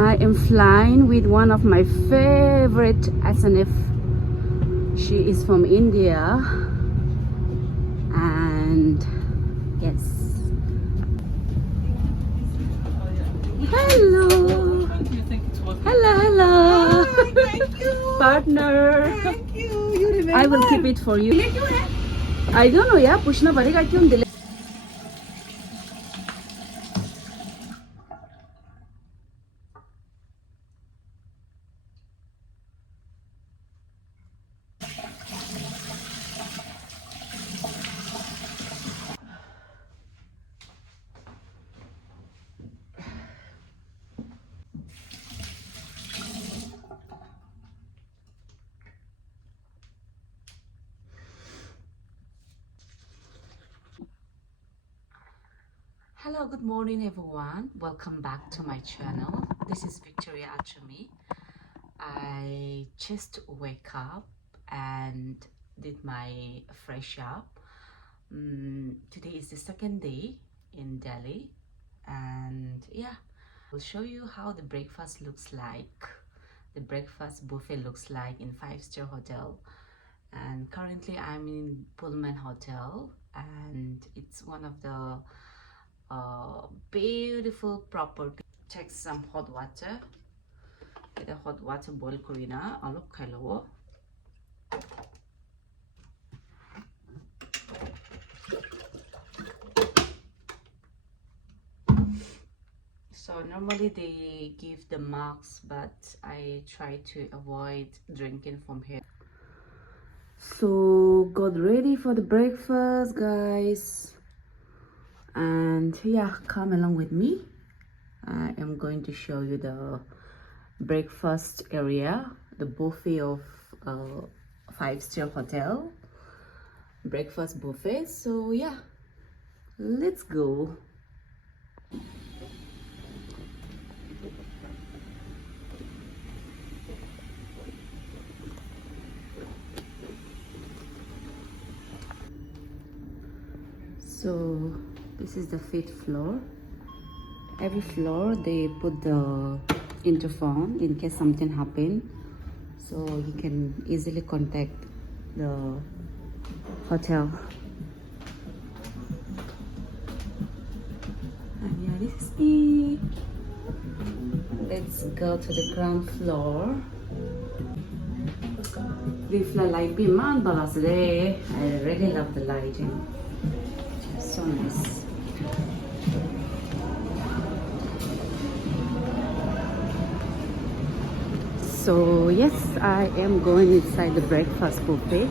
I am flying with one of my favorite SNF. She is from India, and yes. Hello. Hello, hello. Hi, thank you. Partner. Thank you. You remember? I will keep it for you. I don't know, yeah, पूछना पड़ेगा क्यों दिले. Hello, good morning everyone. Welcome back to my channel. This is Victoria Achumi. I just wake up and did my fresh up. Today is the second day in Delhi, and yeah, I'll show you how the breakfast looks like. The breakfast buffet looks like in 5-star hotel. And currently I'm in Pullman Hotel, and it's one of the beautiful property. Take some hot water. Get a hot water boil korina. Alok khailo. So normally they give the mugs, but I try to avoid drinking from here. So got ready for the breakfast, guys. And yeah, come along with me. I am going to show you the breakfast area, the buffet of 5-star hotel breakfast buffet. So yeah, let's go. So this is the 5th floor. Every floor they put the interphone in case something happen, so you can easily contact the hotel. And yeah, this is me. Let's go to the ground floor. The light be man today. I really love the lighting. So nice. So yes, I am going inside the breakfast buffet.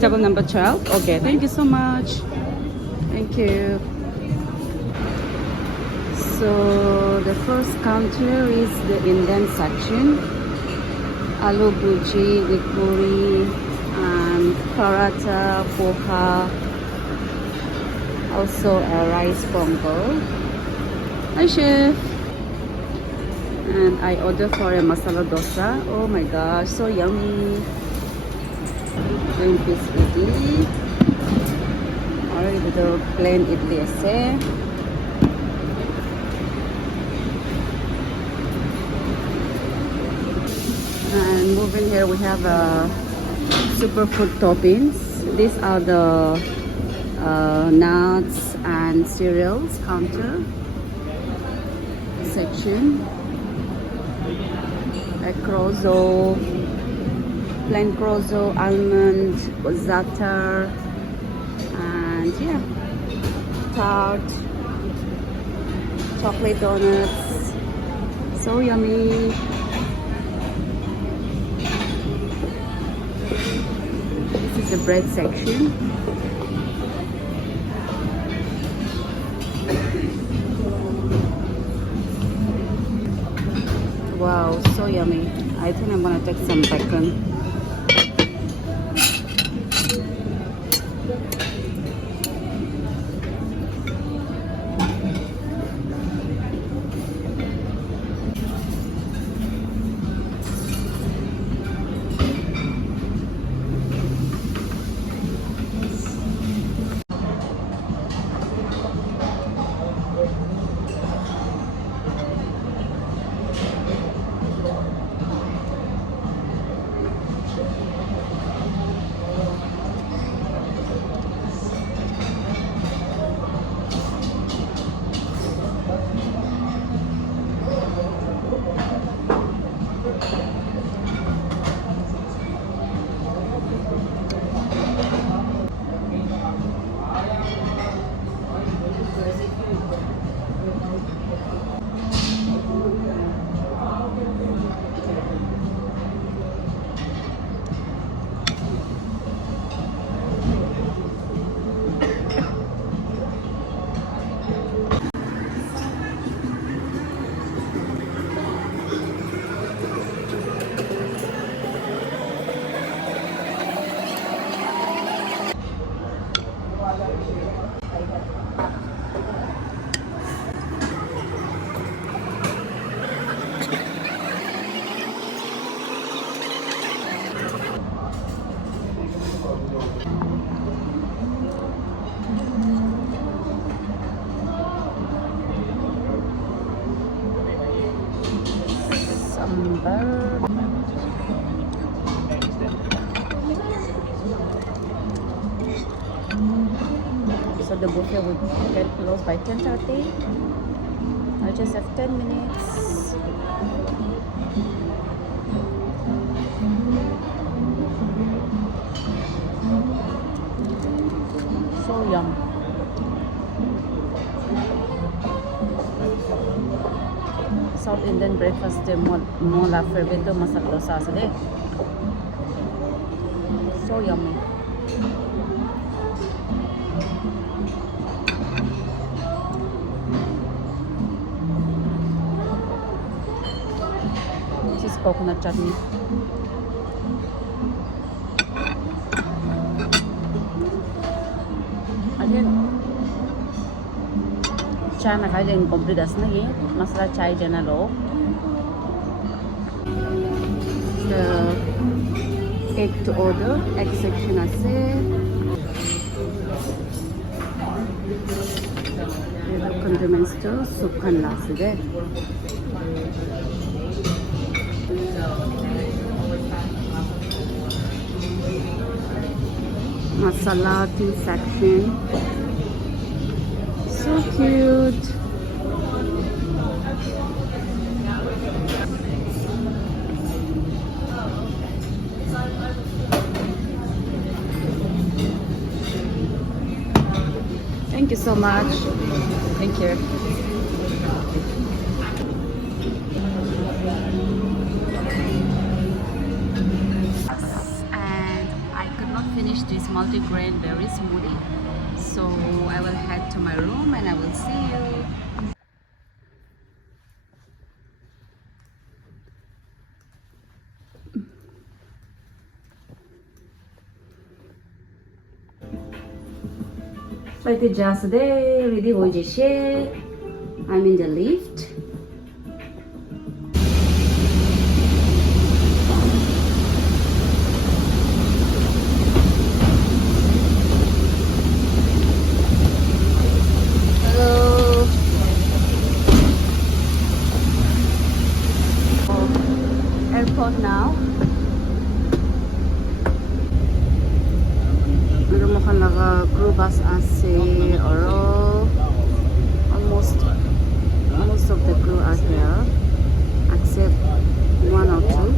Table number 12. Okay, thank you so much. Thank you. So the first counter is the Indian section. Aloo bhuji with puri and paratha, poha, also a rice pongal. Hi chef. And I ordered for a masala dosa. Oh my gosh, so yummy. Green piece idli or the plain idli ase. And moving here, we have superfood toppings. These are the nuts and cereals counter section. Like crozo, plain crozo, almond, za'atar, and yeah, tart, chocolate donuts. So yummy. The bread section. Wow, so yummy. I think I'm gonna take some bacon. sambar. So the buffet would get closed by 10:30. I just have 10 minutes. So yum. South Indian breakfast de mola favorite masak dosa sade. So yummy. This is coconut chutney. Again, chai में खाई लेकिन complete असना ये मसाला चाय जना लो. The egg to order, egg section ase. The condiments to soup kan last day. Masala tea section. So cute. Thank you so much. Thank you. And I could not finish this multi-grain berry smoothie, so I will head to my room and I will see you. Like just today, ready ho jise. I'm in the lift. Hello. Airport now. Crew bus ase or most of the crew are here except one or two.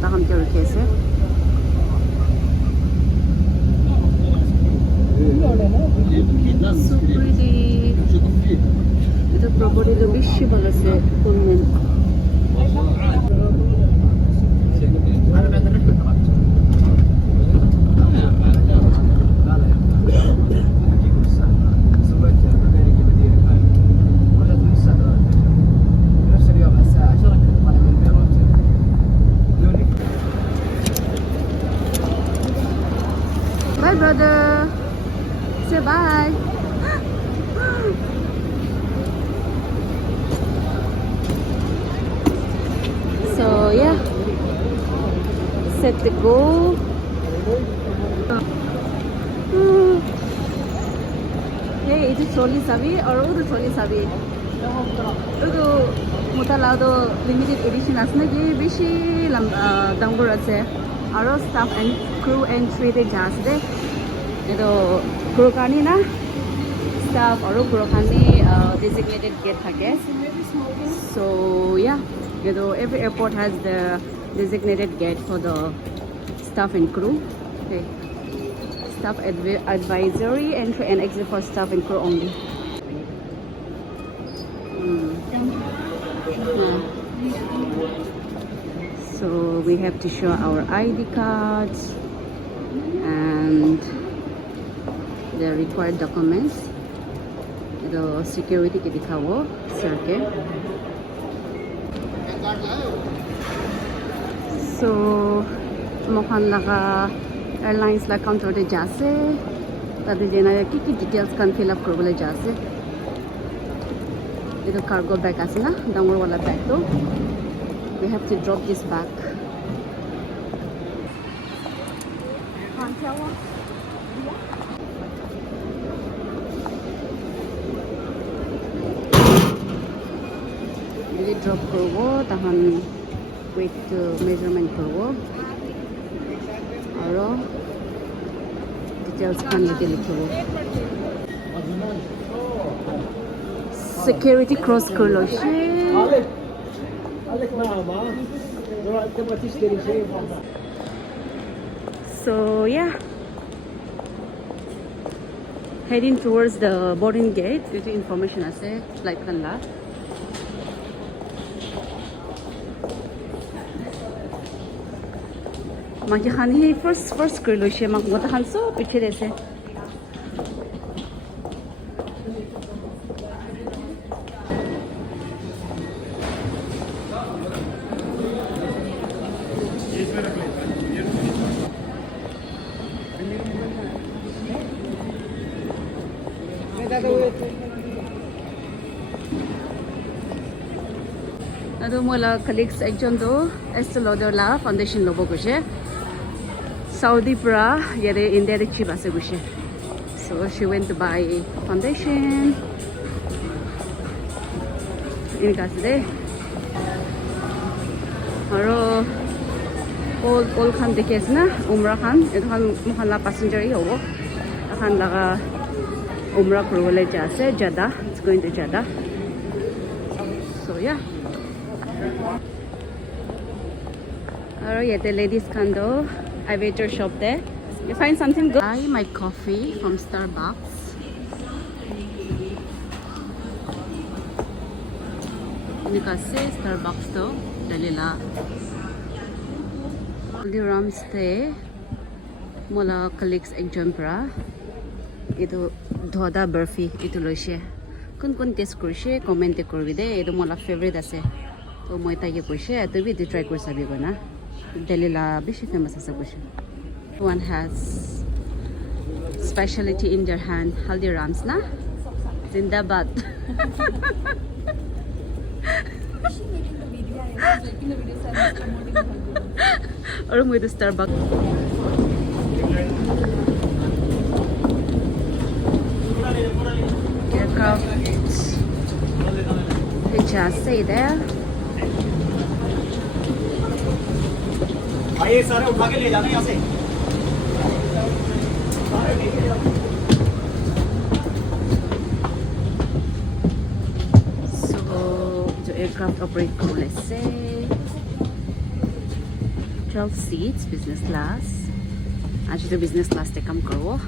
Taham ke case. So pretty. Ito property lo bishi balase kunmen. Bye, brother. Say bye. So yeah, set to go. Hey, is it trolley sabi or other trolley sabi? Ito mutalado limited edition asna ki bishi dangur ase. Aro staff and crew entry te jasde. Ito crew kani na staff aro crew kani designated gate thake. So yeah, every airport has the designated gate for the staff and crew. Okay. Staff advisory entry and exit for staff and crew only. Yeah. So we have to show our ID cards and the required documents. The security ke dikhawo sir ke. So mokhan laga airlines la counter te jase tade jena ki details kan fill up koribole jase. Ito cargo bag ase na dangor wala bag to. We have to drop this back. Jadi drop korbo tahan weight measurement করবো আরো details খান লিখবো security cross করলো সে so yeah heading towards the boarding gate due to information আছে flight kanla maki khan hi first করলো সে mak mota khan so piche dese Ado mola colleagues ekjon do Estee Lauder la foundation lobo gushe Saudi pra yare India de chip ase gushe so she went to buy foundation in kasde aro all khan dekhes na umrah khan ekhan mohala passenger hi hobo khan laga umrah korwale jase Jeddah it's going to Jeddah so yeah Alright, yeah, the ladies condo. I wait your shop there. You find something good? Buy my coffee from Starbucks. Ini kasi Starbucks to. Dalila. Di ramste. Mola colleagues ekjon pra. Ito dhoda burfi. Ito lo siya. Kun taste korshe comment korbi de. Ito mola favorite ase. So moi ta ye korshe. Ito bi di try kor sabi ko na. Dalila bishi famous asa korshe. One has specialty in their hand. Haldirams na. Zindabad. Or mo ito Starbucks. Aircraft. It just say there. आइए सारे उठा के ले जाना यहाँ से So the aircraft operate ko let's say 12 seats business class. Actually the business class te kam karo